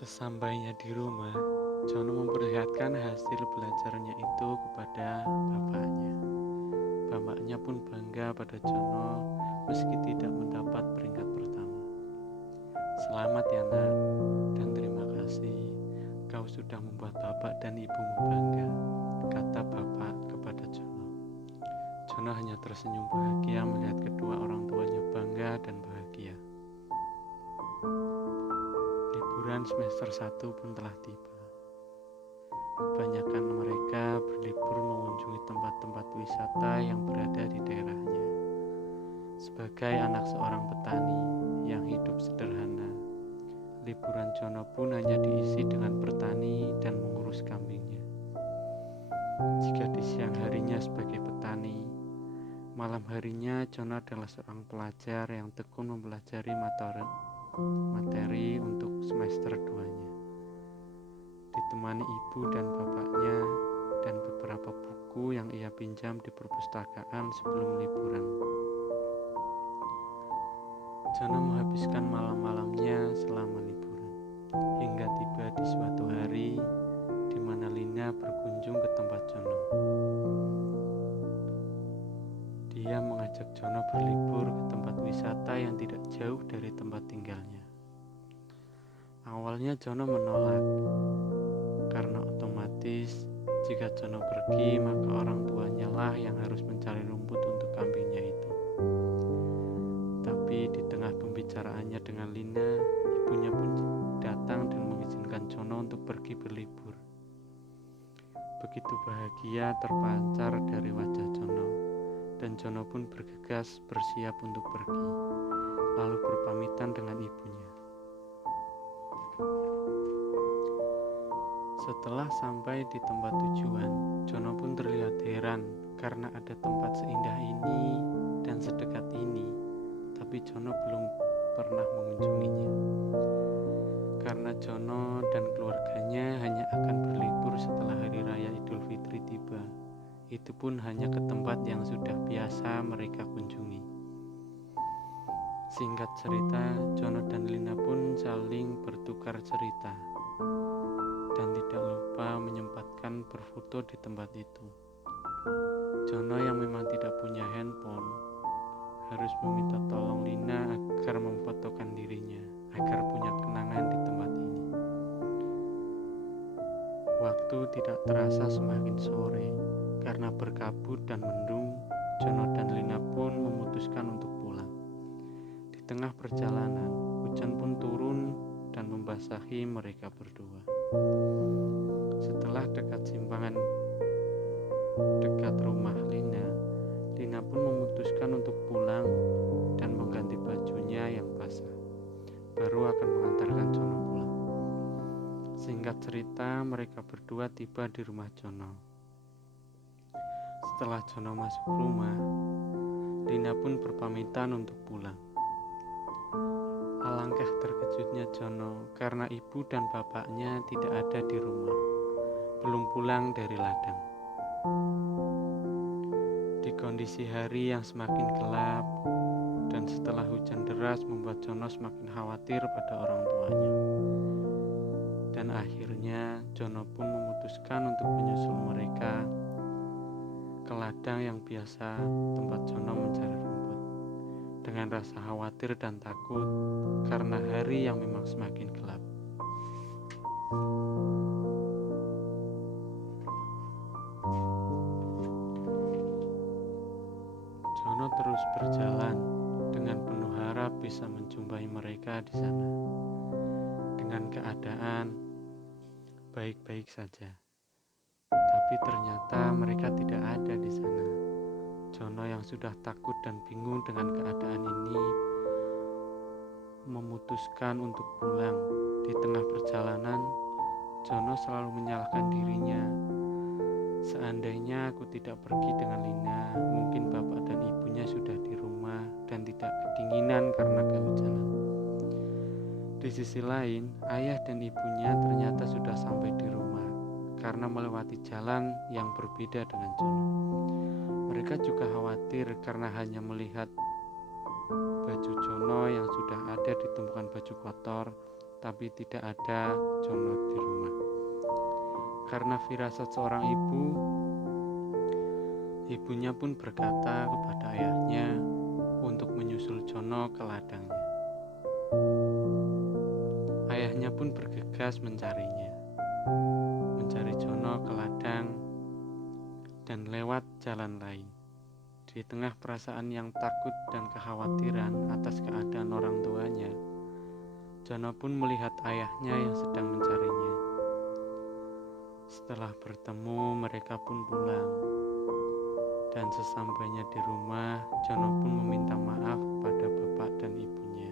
Sesampainya di rumah, Jono memperlihatkan hasil belajarnya itu kepada bapaknya. Bapaknya pun bangga pada Jono meski tidak mendapat peringkat pertama. Selamat ya nak, dan terima kasih kau sudah membuat bapak dan ibumu bangga, kata bapak kepada Jono. Jono hanya tersenyum bahagia melihat kedua orang tuanya bangga dan bahagia. Liburan semester 1 pun telah tiba. Kebanyakan mereka berlibur mengunjungi tempat-tempat wisata yang berada di daerahnya. Sebagai anak seorang petani yang hidup sederhana, liburan Jono pun hanya diisi dengan bertani dan mengurus kambingnya. Jika di siang harinya sebagai petani, malam harinya Jono adalah seorang pelajar yang tekun mempelajari materi untuk semester 2-nya. Ditemani ibu dan bapaknya dan beberapa buku yang ia pinjam di perpustakaan sebelum liburan. Jono menghabiskan malam-malamnya selama liburan, hingga tiba di suatu hari di mana Lina berkunjung ke tempat Jono. Dia mengajak Jono berlibur ke tempat wisata yang tidak jauh dari tempat tinggalnya. Awalnya Jono menolak, karena otomatis jika Jono pergi maka orang tuanya lah yang harus mencari rumput untuk kambingnya itu. Tapi di tengah pembicaraannya dengan Lina, ibunya pun datang dan mengizinkan Jono untuk pergi berlibur. Begitu bahagia terpancar dari wajah Jono, dan Jono pun bergegas bersiap untuk pergi, lalu berpamitan dengan ibunya. Setelah sampai di tempat tujuan, Jono pun terlihat heran karena ada tempat seindah ini dan sedekat ini, tapi Jono belum pernah mengunjunginya. Karena Jono dan keluarganya hanya akan berlibur setelah Hari Raya Idul Fitri tiba. Itu pun hanya ke tempat yang sudah biasa mereka kunjungi. Singkat cerita, Jono dan Lina pun saling bertukar cerita dan tidak lupa menyempatkan berfoto di tempat itu. Jono yang memang tidak punya handphone harus meminta tolong Lina agar memfotokan dirinya agar punya kenangan di tempat ini. Waktu tidak terasa semakin sore. Karena berkabut dan mendung, Jono dan Lina pun memutuskan untuk pulang. Di tengah perjalanan, hujan pun turun dan membasahi mereka berdua. Setelah dekat simpangan dekat rumah Lina pun memutuskan untuk pulang dan mengganti bajunya yang basah. Baru akan mengantarkan Jono pulang. Singkat cerita, mereka berdua tiba di rumah Jono. Setelah Jono masuk rumah, Lina pun berpamitan untuk pulang. Alangkah terkejutnya Jono karena ibu dan bapaknya tidak ada di rumah, belum pulang dari ladang. Di kondisi hari yang semakin gelap dan setelah hujan deras membuat Jono semakin khawatir pada orang tuanya. Dan akhirnya Jono pun memutuskan untuk menyusul mereka ke ladang yang biasa tempat Jono mencari rumput, dengan rasa khawatir dan takut karena hari yang memang semakin gelap. Jono terus berjalan dengan penuh harap bisa menjumpai mereka di sana, dengan keadaan baik-baik saja. Tapi ternyata mereka tidak ada di sana. Jono yang sudah takut dan bingung dengan keadaan ini memutuskan untuk pulang. Di tengah perjalanan, Jono selalu menyalahkan dirinya. Seandainya aku tidak pergi dengan Lina, mungkin bapak dan ibunya sudah di rumah dan tidak kedinginan karena kehujanan. Di sisi lain, ayah dan ibunya ternyata sudah sampai di rumah karena melewati jalan yang berbeda dengan Jono. Mereka juga khawatir karena hanya melihat baju Jono yang sudah ada di tumpukan baju kotor tapi tidak ada Jono di rumah. Karena firasat seorang ibu, ibunya pun berkata kepada ayahnya untuk menyusul Jono ke ladangnya. Ayahnya pun bergegas mencari Jono ke ladang dan lewat jalan lain. Di tengah perasaan yang takut dan kekhawatiran atas keadaan orang tuanya, Jono pun melihat ayahnya yang sedang mencarinya. Setelah bertemu, mereka pun pulang. Dan sesampainya di rumah, Jono pun meminta maaf pada bapak dan ibunya.